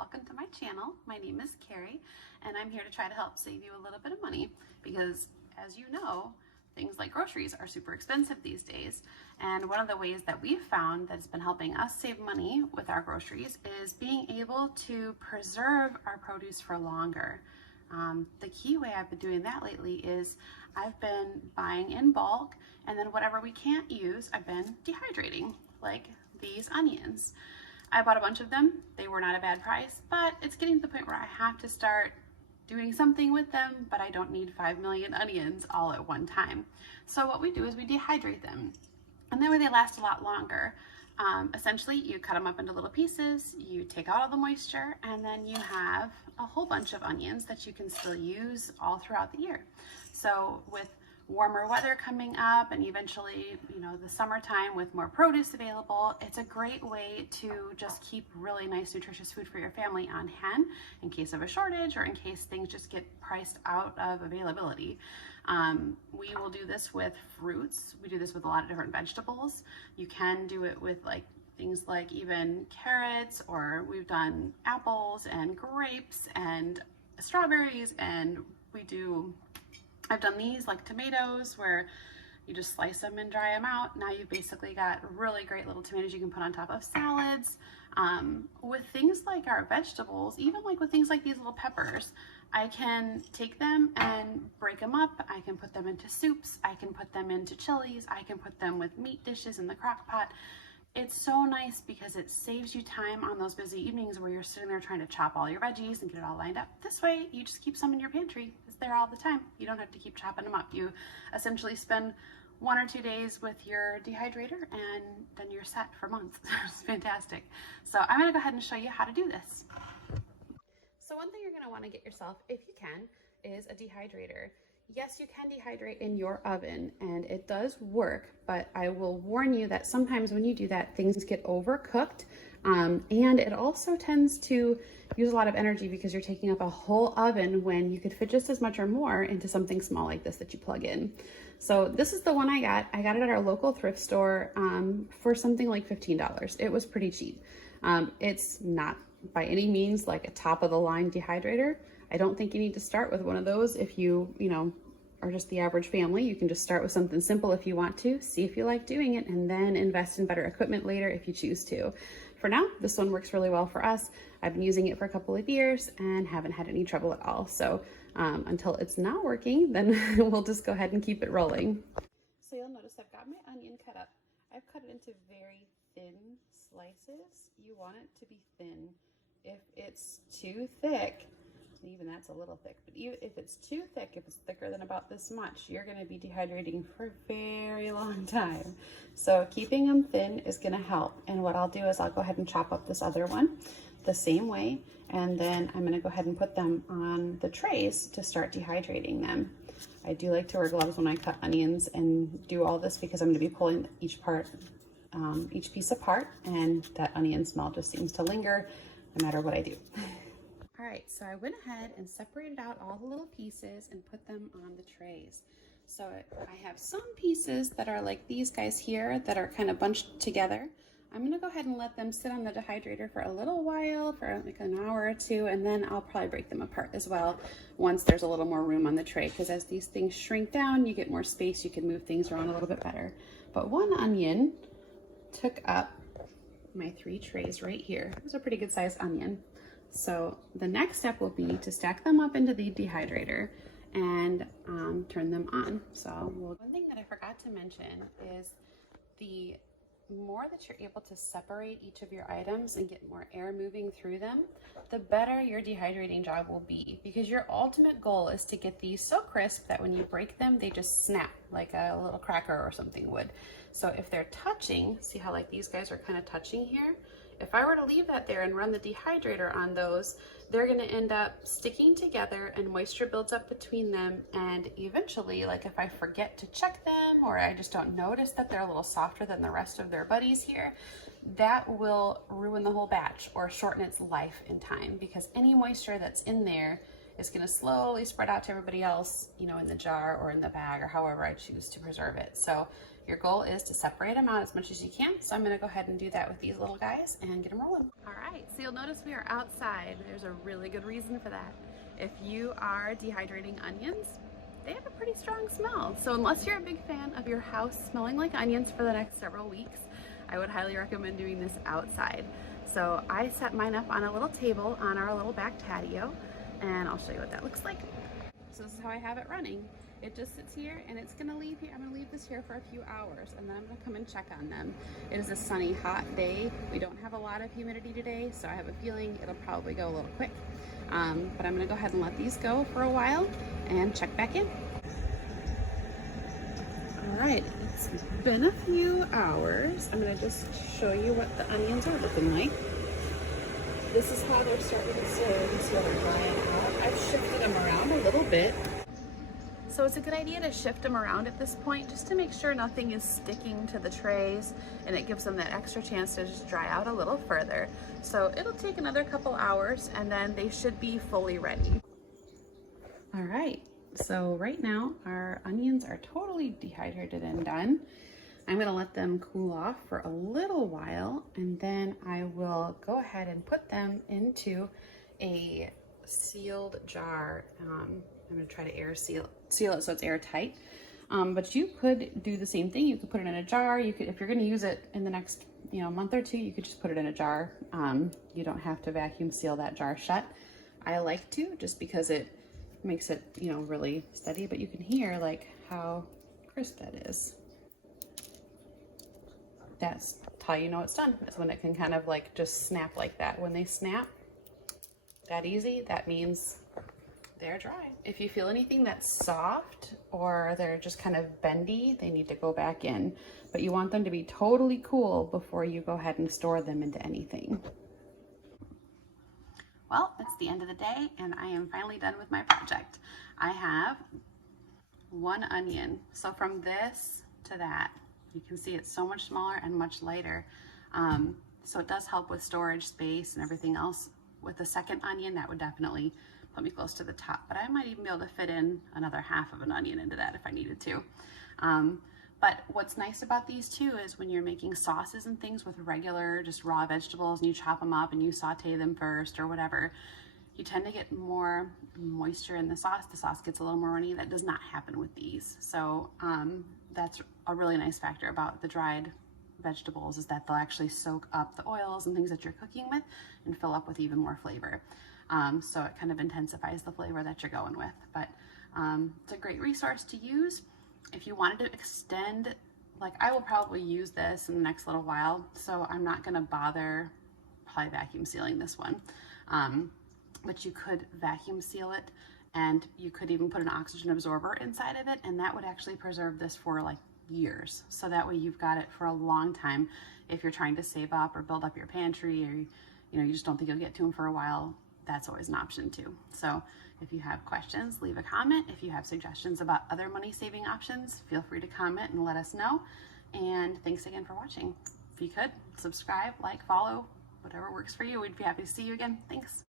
welcome to my channel. My name is Carrie and I'm here to try to help save you a little bit of money because, as you know, things like groceries are super expensive these days. And one of the ways that we've found that's been helping us save money with our groceries is being able to preserve our produce for longer. The key way I've been doing that lately is I've been buying in bulk, and then whatever we can't use, I've been dehydrating, like these onions. I bought a bunch of them. They were not a bad price, but it's getting to the point where I have to start doing something with them, but I don't need 5 million onions all at one time. So what we do is we dehydrate them, and that way they last a lot longer. Essentially, you cut them up into little pieces, you take out all the moisture, and then you have a whole bunch of onions that you can still use all throughout the year. So with warmer weather coming up and eventually, the summertime with more produce available, it's a great way to just keep really nice, nutritious food for your family on hand in case of a shortage or in case things just get priced out of availability. We will do this with fruits. We do this with a lot of different vegetables. You can do it with things like even carrots, or we've done apples and grapes and strawberries, and I've done these like tomatoes where you just slice them and dry them out. Now you've basically got really great little tomatoes you can put on top of salads. With things like our vegetables, even like with things like these little peppers, I can take them and break them up. I can put them into soups. I can put them into chilies. I can put them with meat dishes in the crock pot. It's so nice because it saves you time on those busy evenings where you're sitting there trying to chop all your veggies and get it all lined up. This way, you just keep some in your pantry. It's there all the time. You don't have to keep chopping them up. You essentially spend 1 or 2 days with your dehydrator and then you're set for months. It's fantastic. So I'm gonna go ahead and show you how to do this. So one thing you're gonna wanna get yourself, if you can, is a dehydrator. Yes, you can dehydrate in your oven and it does work, but I will warn you that sometimes when you do that, things get overcooked. And it also tends to use a lot of energy because you're taking up a whole oven when you could fit just as much or more into something small like this that you plug in. So this is the one I got. I got it at our local thrift store for something like $15. It was pretty cheap. It's not by any means like a top of the line dehydrator. I don't think you need to start with one of those if you are just the average family. You can just start with something simple if you want to, see if you like doing it, and then invest in better equipment later if you choose to. For now, this one works really well for us. I've been using it for a couple of years and haven't had any trouble at all. So until it's not working, then we'll just go ahead and keep it rolling. So you'll notice I've got my onion cut up. I've cut it into very thin slices. You want it to be thin. If it's too thick, even that's a little thick, but even if it's too thick, if it's thicker than about this much, you're going to be dehydrating for a very long time. So keeping them thin is going to help. And what I'll do is I'll go ahead and chop up this other one the same way, and then I'm going to go ahead and put them on the trays to start dehydrating them. I do like to wear gloves when I cut onions and do all this because I'm going to be pulling each piece apart, and that onion smell just seems to linger no matter what I do. All right, so I went ahead and separated out all the little pieces and put them on the trays. So I have some pieces that are like these guys here that are kind of bunched together. I'm gonna go ahead and let them sit on the dehydrator for a little while, for like an hour or two, and then I'll probably break them apart as well once there's a little more room on the tray, because as these things shrink down, you get more space, you can move things around a little bit better. But one onion took up my 3 trays right here. It was a pretty good sized onion. So the next step will be to stack them up into the dehydrator and turn them on. So one thing that I forgot to mention is the more that you're able to separate each of your items and get more air moving through them, the better your dehydrating job will be, because your ultimate goal is to get these so crisp that when you break them, they just snap like a little cracker or something would. So if they're touching, see how like these guys are kind of touching here? If I were to leave that there and run the dehydrator on those, they're gonna end up sticking together and moisture builds up between them, and eventually, like if I forget to check them or I just don't notice that they're a little softer than the rest of their buddies here, that will ruin the whole batch or shorten its life in time, because any moisture that's in there it's going to slowly spread out to everybody else, you know, in the jar or in the bag or however I choose to preserve it. So your goal is to separate them out as much as you can. So I'm going to go ahead and do that with these little guys and get them rolling. All right, so you'll notice we are outside. There's a really good reason for that. If you are dehydrating onions, they have a pretty strong smell. So unless you're a big fan of your house smelling like onions for the next several weeks, I would highly recommend doing this outside. So I set mine up on a little table on our little back patio, and I'll show you what that looks like. So this is how I have it running. It just sits here and it's gonna leave here. I'm gonna leave this here for a few hours and then I'm gonna come and check on them. It is a sunny, hot day. We don't have a lot of humidity today, so I have a feeling it'll probably go a little quick. But I'm gonna go ahead and let these go for a while and check back in. All right, it's been a few hours. I'm gonna just show you what the onions are looking like. This is how they're starting to sow. You can see how they're drying out. I've shifted them around a little bit. So it's a good idea to shift them around at this point just to make sure nothing is sticking to the trays, and it gives them that extra chance to just dry out a little further. So it'll take another couple hours and then they should be fully ready. All right, so right now our onions are totally dehydrated and done. I'm gonna let them cool off for a little while and then I will go ahead and put them into a sealed jar. I'm gonna try to seal it so it's airtight. But you could do the same thing. You could put it in a jar. You could, if you're gonna use it in the next month or two, you could just put it in a jar. You don't have to vacuum seal that jar shut. I like to, just because it makes it really steady, but you can hear like how crisp that is. That's how you know it's done. That's when it can kind of like just snap like that. When they snap that easy, that means they're dry. If you feel anything that's soft or they're just kind of bendy, they need to go back in. But you want them to be totally cool before you go ahead and store them into anything. Well, it's the end of the day and I am finally done with my project. I have one onion. So from this to that, you can see it's so much smaller and much lighter. So it does help with storage space and everything else. With the second onion, that would definitely put me close to the top, but I might even be able to fit in another half of an onion into that if I needed to. But what's nice about these too is when you're making sauces and things with regular, just raw vegetables and you chop them up and you saute them first or whatever, you tend to get more moisture in the sauce. The sauce gets a little more runny. That does not happen with these. So that's a really nice factor about the dried vegetables, is that they'll actually soak up the oils and things that you're cooking with and fill up with even more flavor. So it kind of intensifies the flavor that you're going with. But it's a great resource to use. If you wanted to extend, like I will probably use this in the next little while, so I'm not gonna bother probably vacuum sealing this one. But you could vacuum seal it, and you could even put an oxygen absorber inside of it, and that would actually preserve this for like years. So that way you've got it for a long time. If you're trying to save up or build up your pantry, or you just don't think you'll get to them for a while, that's always an option too. So if you have questions, leave a comment. If you have suggestions about other money saving options, feel free to comment and let us know. And thanks again for watching. If you could, subscribe, like, follow, whatever works for you. We'd be happy to see you again. Thanks.